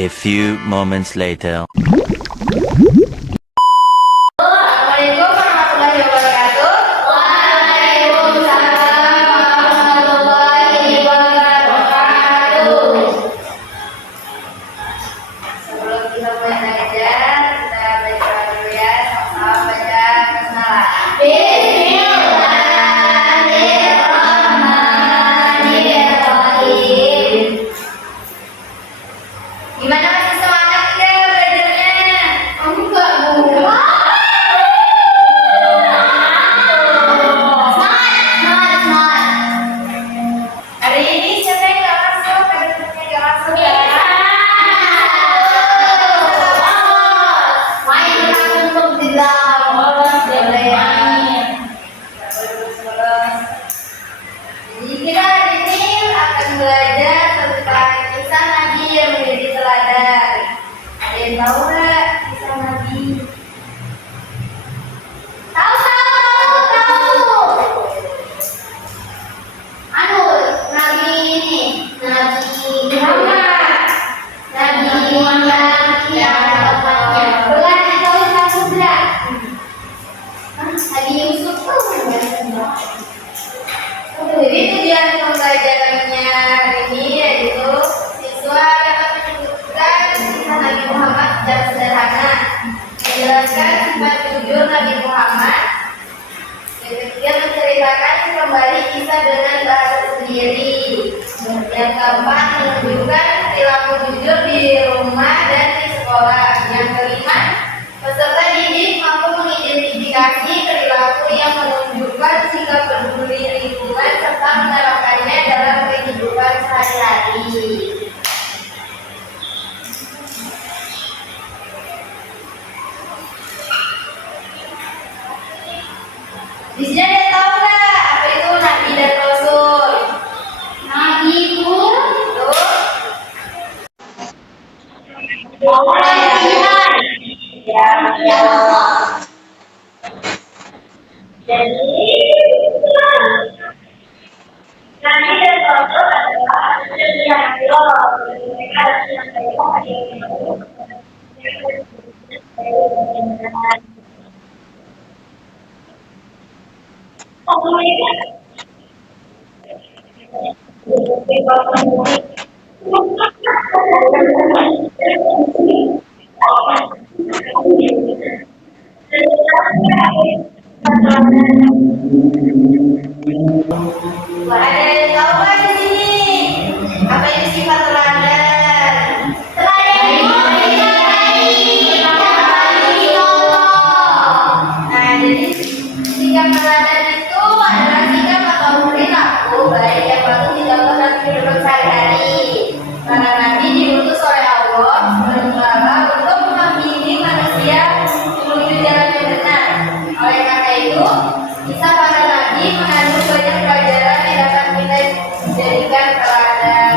A few moments later. Assalamualaikum warahmatullahi wabarakatuh. Waalaikumsalam warahmatullahi wabarakatuh. Sebelum kita mulai belajar, kita baca dulu ya. Sama-sama baca basmalah. Bismillahirrahmanirrahim. Gimana, masih semangat nggak belajarnya? Enggak, Bu. Semangat. Hari ini siapa yang nggak masuk? Ada temennya nggak masuk ya? Main untuk tidak bolos boleh main. Jadi kita hari ini akan belajar tentang kisah Nabi yang menjadi teladan. Ada yang tahu nggak kisah Nabi? Tahu. Nabi ini, Nabi Muhammad, Nabi Muhammad yang tepatnya. Boleh ditahu satu enggak? Nabi Yusuf tuh enggak. Jadi tujuan pembelajarannya hari ini yaitu siswa dapat menyebutkan kisah Nabi Muhammad secara sederhana, menjelaskan sifat jujur Nabi Muhammad. Yang ketiga, menceritakan kembali kisah dengan bahasa sendiri. Yang keempat, menunjukkan perilaku jujur di rumah dan di sekolah. Yang kelima, peserta didik mampu mengidentifikasi perilaku yang menunjukkan sikap peduli lingkungan serta menerapkannya dalam kehidupan sehari-hari. Di sini ada yang tahu nggak apa itu Nabi dan Rasul? Nabi itu ya. Jadi Nabi dan Rasul adalah pilihan Allah. Mereka harus menyampaikan Ada yang tahu nggak di sini? Apa itu sifat teladan? Teladan itu nah, jadi sikap teladan itu adalah sikap atau perilaku baik yang patut dicontoh dalam kehidupan sehari-hari. Para nabi diutus oleh Allah untuk membimbing manusia menuju jalan yang benar. Oleh karena itu, kisah para nabi mengandung banyak pelajaran yang dapat kita jadikan teladan.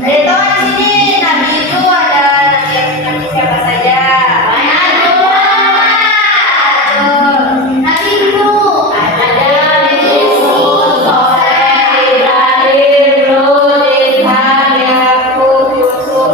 Ada tahu di sini nabi itu ada nabi siapa saja? Nabi Nuh, ada Nabi Yusuf, Soleh, Ibrahim, Lut, Ishak, Yakub, Yusuf,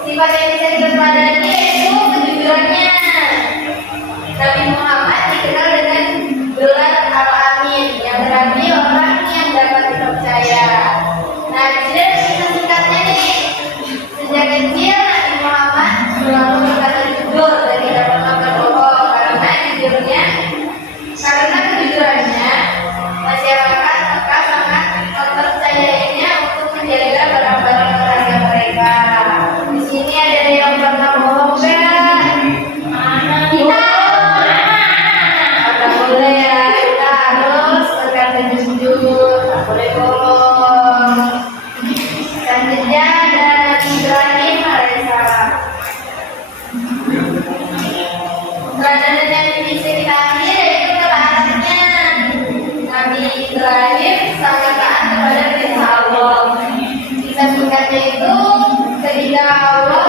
sifat yang bisa diteladani yaitu kejujurannya. Nabi Muhammad dikenal dengan gelar Al-Amin, yang berarti orang yang dapat dipercaya. Nah, di sini ada kisah singkatnya nih. Sejak kecil Nabi Muhammad selalu berkata jujur dan tidak pernah berbohong karena kejujurannya masyarakat maka sangat mempercayainya untuk menjaga barang-barang berharga mereka. Di sini ada yang pernah bohong nggak? Kita nggak boleh ya, kita harus berkata jujur, nggak boleh bohong. Selanjutnya ada Nabi Ibrahim alaihissalam. Teladan yang diceritakan yaitu ketaatannya. Nabi Ibrahim sangat taat kepada perintah Allah. Kisah singkatnya itu ketika Allah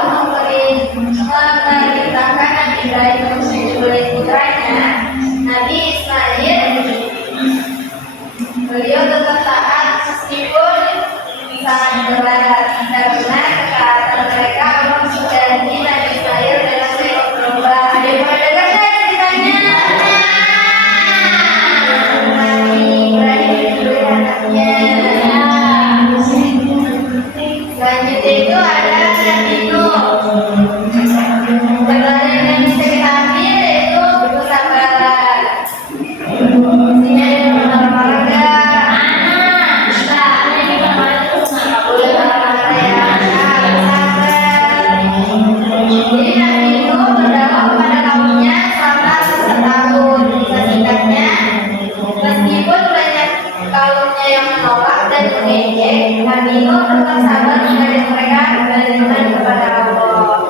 itu tetap sabar mengajak mereka beriman kepada Allah.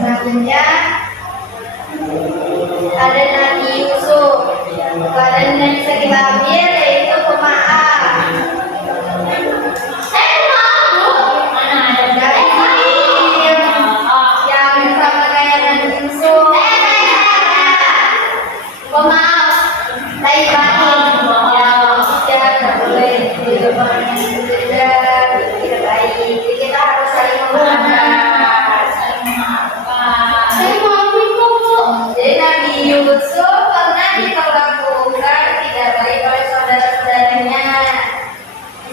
Selanjutnya ada Nabi Yusuf. Pelajaran yang bisa kita ambil yaitu pemaaf. Saya mau mana ada dari yang sama kayak Nabi Yusuf. Pemaaf, baik baik. Ya, tidak boleh tidak baik. Jadi kita harus saling memaafkan. Saya maafin kok, Bu. Jadi Nabi Yusuf pernah diperlakukan tidak baik oleh saudara-saudaranya.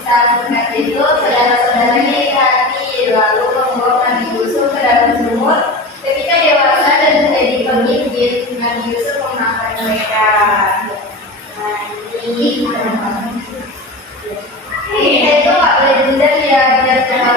Saat itu saudara-saudaranya dihati lalu membawa Nabi Yusuf ke dalam sumur. Ketika dewasa dan menjadi pemimpin, Nabi Yusuf memaafkan mereka. Nah, ini itu nggak boleh dendam ya, biar jangan.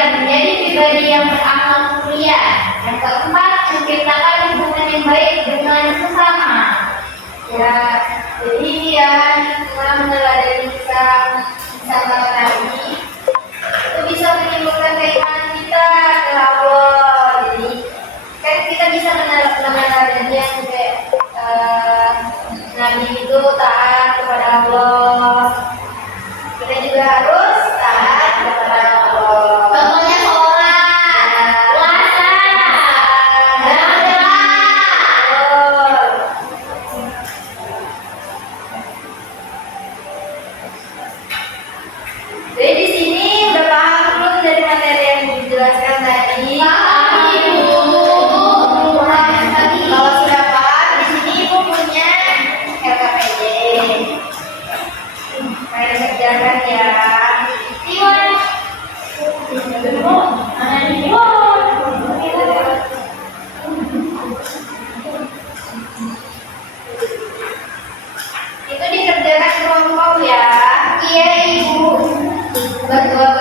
Menjadi pribadi yang beramal mulia. Yang keempat, menciptakan hubungan yang baik dengan sesama. Ya, jadi ya kita meneladani kisah para nabi itu bisa menimbulkan keimanan kita ke Allah. Jadi kan kita bisa meneladani yang kayak nabi itu taat kepada Allah. Kita juga harus taat kepada Allah. Contohnya sholat, puasa, berdoa. Jadi di sini udah paham belum dari materi yang dijelaskan tadi? Paham, Ibu. Kalau sudah paham, di sini Ibu punya LKPD. Saya kerjakan ya. Iwan. Itu dikerjakan kelompok ya. Iya, Ibu. Berdua.